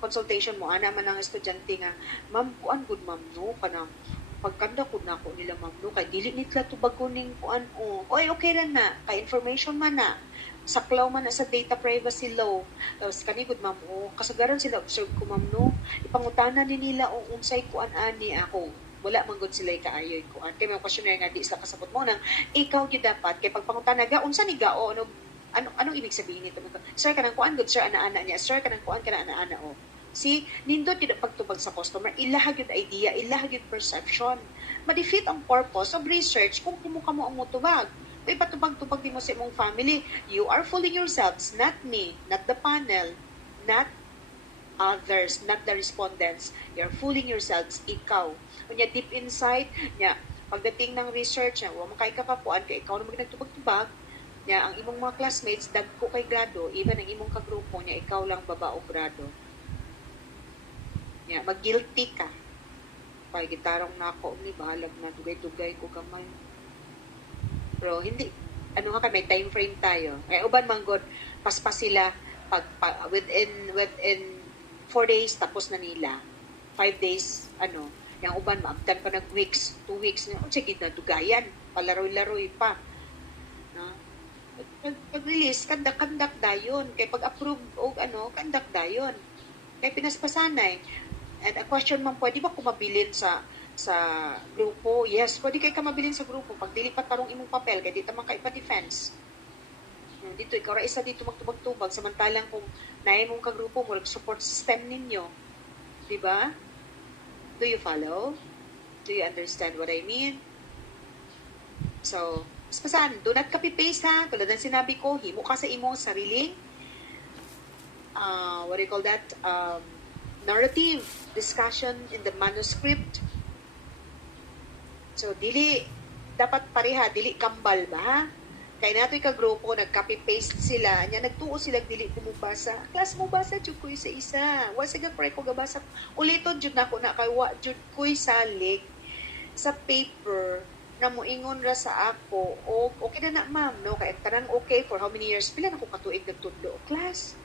consultation mo, ana man ang estudyante nga, ma'am, kuan good ma'am no, kanang pagkanda ko na ako nila ma'am no, kay dili nitla tubago ning kuan o, oy okay ra na, kay information man na, saklaw man na sa data privacy law, tapos kani good ma'am o, kasagaran sila observe ko ma'am no, ipangutana ni nila o unsay kuan ani ako, wala man gud sila kaayoy kuan, kay mga questionnaire nga di sila kasabot mo nang, ikaw gyud dapat, kay pagpangutana ga, unsa ni gao, anong ibig sabihin nito? Sir, kanang kuan good sir, ana-ana niya. Sir, kanang kuan kana ana-ana o. See, nindot yun ang pagtubag sa customer, ilahag yung idea, ilahag yung perception. Ma-defeat ang purpose of research kung kumuha mo ang mutubag. Kung ipatubag-tubag din mo sa imong family, you are fooling yourselves, not me, not the panel, not others, not the respondents. You're fooling yourselves, ikaw. Kunya deep inside, niya, pagdating ng research, wa makay kapapuan, kaya ikaw na magnagtubag-tubag, niya, ang imong mga classmates, dagko kay grado, even ang imong kagrupo niya, ikaw lang baba o grado. Niya, mag-guilty ka. Pag gitarong na ako, ni bahalag na, dugay-dugay ko kamay. Pero hindi, ano nga may time frame tayo. Kaya uban man god, paspas sila, within 4 days, tapos na nila. 5 days, yung uban, maabtan pa weeks, 2 weeks, sige na, dugayan, palaroy-laroy pa. Pag-release, kandak dayon. Kay pag-approve o kandak dayon. Kay pinaspasanay. And a question man, pwede ba kumabilin sa grupo? Yes, pwede kay ka mabilin sa grupo. Pag dilipat parong imong papel, kay dito man ka ipa-defense. Dito, ikaw ra isa dito magtubag-tubag. Samantalang kung naay mong kagrupo mo, support system ninyo. Diba? Do you follow? Do you understand what I mean? So, paspasan, do not copy-paste ha. Tulad ng sinabi ko, himo ka sa imong sariling what do you call that? Narrative discussion in the manuscript. So, dili dapat pareha, dili kambal ba ha? Kaya nato ka-grupo, nag-copy-paste sila. Anya, nagtuo sila, dili ko mubasa. Class mo basa, jud ko sa isa. Wa sige, pare ko gabasa. Uliton, jud na ako na kay wa, jud ko salig sa paper na moingon ra sa ako, o okay na ma'am, no? Kaya tanang okay for how many years? Pila na ko katuig nagtudlo o class?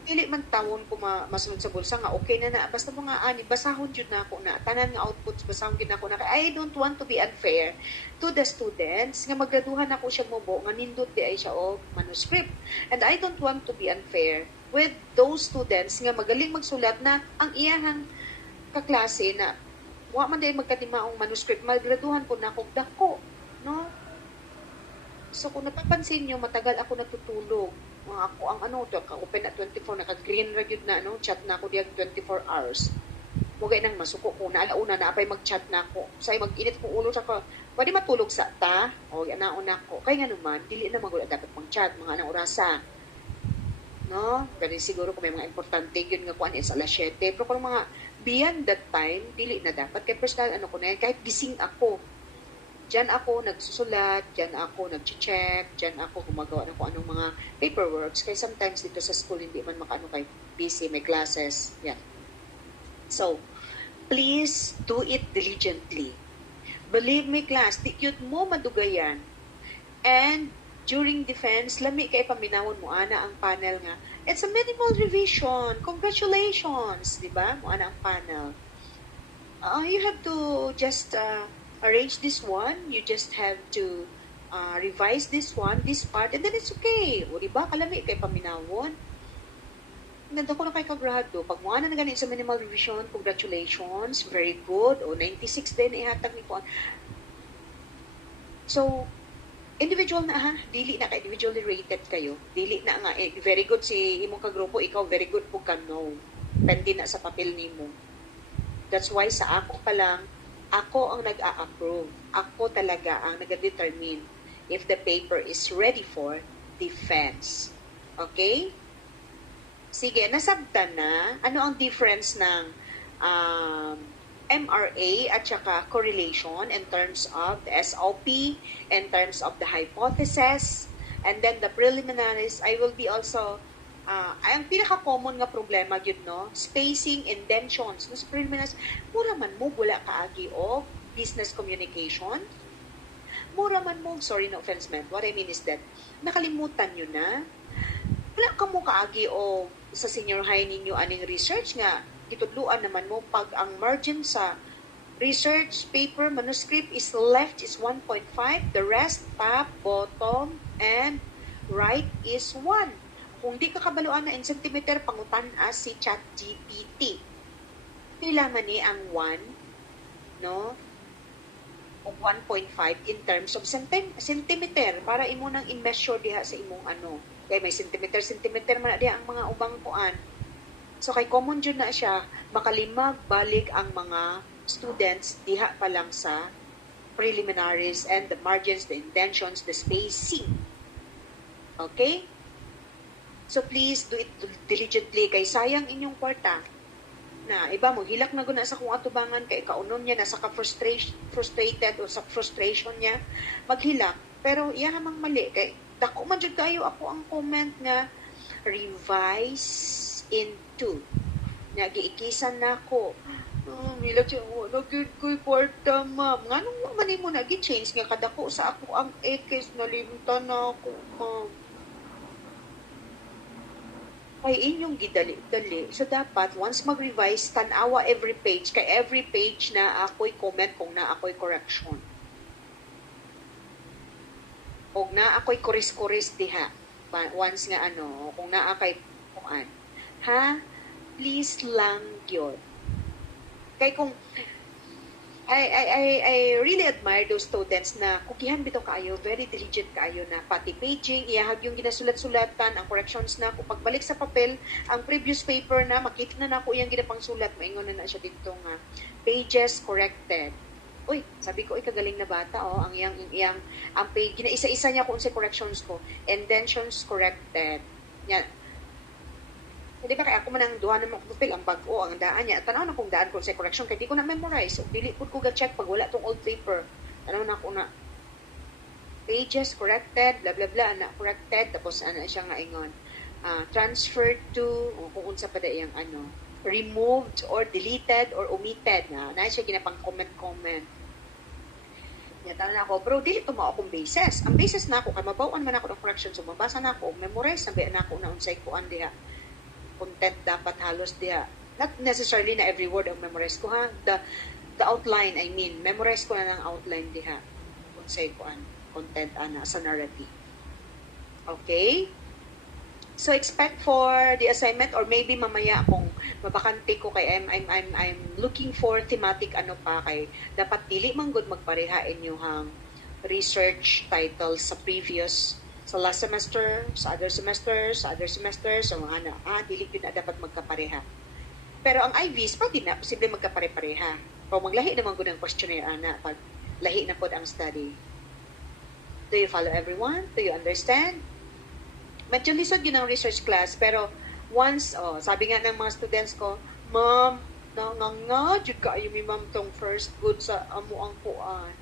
Dili man tawon ko masunod sa bulsa nga okay na. Basta mga ani, basahon jud na ako na. Tanan nga outputs, basahon jud na ako na. I don't want to be unfair to the students nga maggraduhan ako siya mubo nga nindot di ay siya og manuscript. And I don't want to be unfair with those students nga magaling magsulat na ang iyahang kaklase na wa man day magkatimaong manuscript, maggraduhan po na akong dako, no? So, kung napapansin nyo, matagal ako natutulog. Ako ang open at 24, naka-green reviewed na, chat na ako diyan 24 hours. Mugay nang masuko ko, naalauna na apay mag-chat na ako. Say, mag-init kong ulo sa ko, pwede matulog sa ta? O, nauna ko. Kaya nga naman, dili na magula dapat mag-chat, mga anang orasa. No? Ganun siguro kung may mga importante, yun nga kuan is alas 7. Pero kung mga beyond that time, dili na dapat. Kaya personal, ko na yan, kahit gising ako. Diyan ako nagsusulat, diyan ako nag-check, diyan ako gumagawa ng kung anong mga paperworks. Kaya sometimes dito sa school, hindi man makaano kay busy, may classes. Yan. So, please do it diligently. Believe me, class, tikyot mo madugayan. And during defense, lami kay paminawon mo ana ang panel nga. It's a minimal revision. Congratulations, di ba? Mo ana ang panel. You have to just arrange this one. You just have to revise this one, this part, and then it's okay. O di ba? Kalami kay paminawon. Nanda ko na kay kagrado. Pag mo na ganit sa minimal revision, congratulations, very good. O 96 din ihatag ni po. So, individual na ha, dili na ka individually rated kayo. Dili na nga, very good si imong kagrupo, ikaw very good po ka, no. Pwede na sa papel nimo. That's why sa ako pa lang, ako ang nag-a-approve. Ako talaga ang nag-determine if the paper is ready for defense. Okay? Sige, nasabtan na. Ano ang difference ng MRA at saka correlation in terms of the SOP, in terms of the hypothesis, and then the preliminaries. I will be also, ang pinaka-common nga problema yun, no? Spacing, indentions. No, sa preliminaries, mura man mo, wala kaagi o business communication. Mura man mo, sorry, no offense meant. What I mean is that, nakalimutan nyo na. wala ka mo kaagi o sa senior high ninyo aning research nga gitudluan naman mo pag ang margin sa research paper manuscript is left is 1.5, the rest top, bottom, and right is 1. Kung di ka kabaluan na in centimeter, pangutan-as si ChatGPT. Pila man ni ang 1, no? O 1.5 in terms of centimeter para imo nang i-measure diha sa imong ano. Kay may centimeter man diha ang mga ubang kuan. So kay common jud na siya, makalimag balik ang mga students diha pa lang sa preliminaries and the margins, the indentions, the spacing. Okay? So please do it diligently kay sayang inyong kwarta. Na iba mo hilak na guna sa kung atubangan kay kaunon niya nasa frustrated o sa frustration niya maghilak pero iya namang mali kay dako man jud kayo ako ang comment nga revise into nga giikisan nako nila siya nagid ko'y kwarta ma'am nganong man mo na gi-change nga kadako sa ako ang ekes nalimtan na ako ma'am ay inyong gidali-dali. So, dapat, once mag-revise, tanawa every page. Kay every page na ako'y comment kung na ako'y correction. O na ako'y kuris-kuris diha. Once nga ano, kung na ako'y kuan. Ha? Please lang yun. Kay kung I really admire those students na kukihan bitaw kaayo, very diligent kaayo na pati paging, iyahag yung ginasulat-sulatan, ang corrections na kung pagbalik sa papel, ang previous paper na makita na ako iyang ginapang sulat, maingon na siya dito nga, pages corrected. Uy, sabi ko, kagaling na bata, oh, ang page, ginaisa-isa niya kung sa corrections ko, indentions corrected. Yan. Hindi ba kaya ako man ang duha na mga papel, ang bag-o, ang daan niya. Tanaw na kung daan ko sa correction, kaya di ko na memorize. Dili ko ga-check pag wala tong old paper. Tanaw na ako na pages corrected, blah blah blah, na corrected. Tapos ano siya nga ingon. Transferred to, kung unsa pa da yung ano, removed or deleted or omitted. Na siya ginapang comment. Tanaw na ako, bro, dili to mo akong basis. Ang basis na ako, kay mabawan man ako ng correction. So, mabasa na ako, memorize, sabi na ako na unsay kuan diha. Content dapat halos diha. Not necessarily na every word ang memorize ko ha. The outline, I mean, memorize ko na ng outline diha. Kung say ko content ana sa narrative. Okay? So expect for the assignment or maybe mamaya kung mabakante ko kay I'm looking for thematic ano pa kay dapat dili man gud magpareha inyong research titles sa previous sa last semester, sa other semester, so mga dili yun na dapat magkapareha. Pero ang IVs, pwede na, posible magkapare-pareha. Kung maglahi naman ko ng questionnaire, pag lahi na po ang study. Do you follow everyone? Do you understand? Medyo lisod yun ang research class, pero once, sabi nga ng mga students ko, Ma'am, jud kaayo mi ma'am tong first good sa amo ang kuan.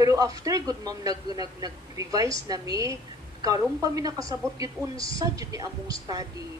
Pero after good ma'am nag-revise na mi, karon pa mi nakasabot gyud unsa jud ni among study.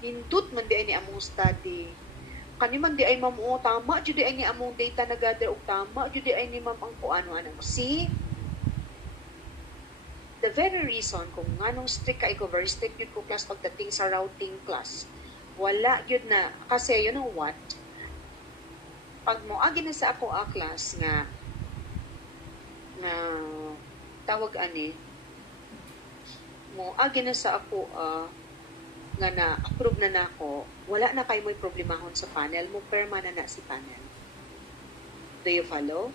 Nindot man di ay ni among study. Kani man di ay ma'am tama jud di ay ni among data na gather og tama jud di ay ni ma'am ang kuano anang. See? The very reason kung nganong strict ka very strict yun ko class pagdating sa routing class. Wala yun na kasi you know what? Pag mo agi na sa ako class nga tawag ani mo agi na sa ako nga na-approve na nako, wala na kayo may problemahon sa panel mo, perma na si panel. Do you follow?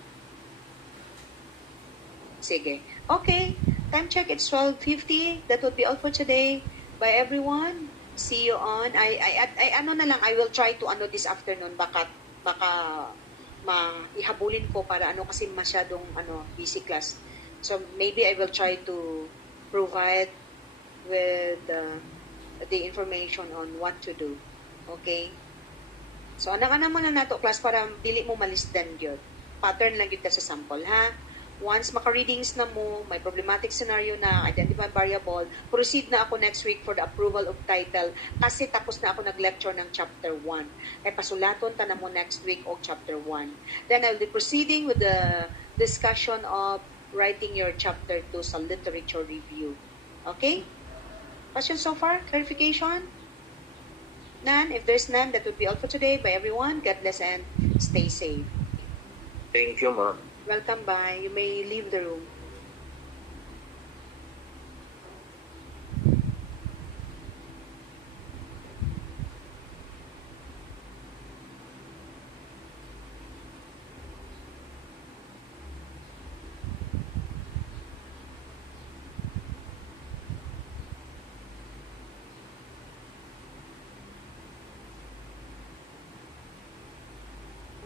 Sige. Okay. Time check, it's 12:50. That would be all for today. Bye everyone. See you on. I will try to this afternoon. Baka ihabulin ko para kasi masyadong busy class. So maybe I will try to provide with the information on what to do. Okay? So, anang mo na nato class para dili mo malisdan yun. Pattern lang yun sa sample, ha? Once maka-readings na mo, may problematic scenario na, identify variable, proceed na ako next week for the approval of title kasi tapos na ako nag-lecture ng chapter 1. Pasulaton ta na mo next week og chapter 1. Then, I'll be proceeding with the discussion of writing your chapter 2 sa literature review. Okay? Questions so far? Clarification? None? If there's none, that would be all for today. Bye everyone. God bless and stay safe. Thank you, ma'am. Welcome, bye. You may leave the room.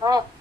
Oh.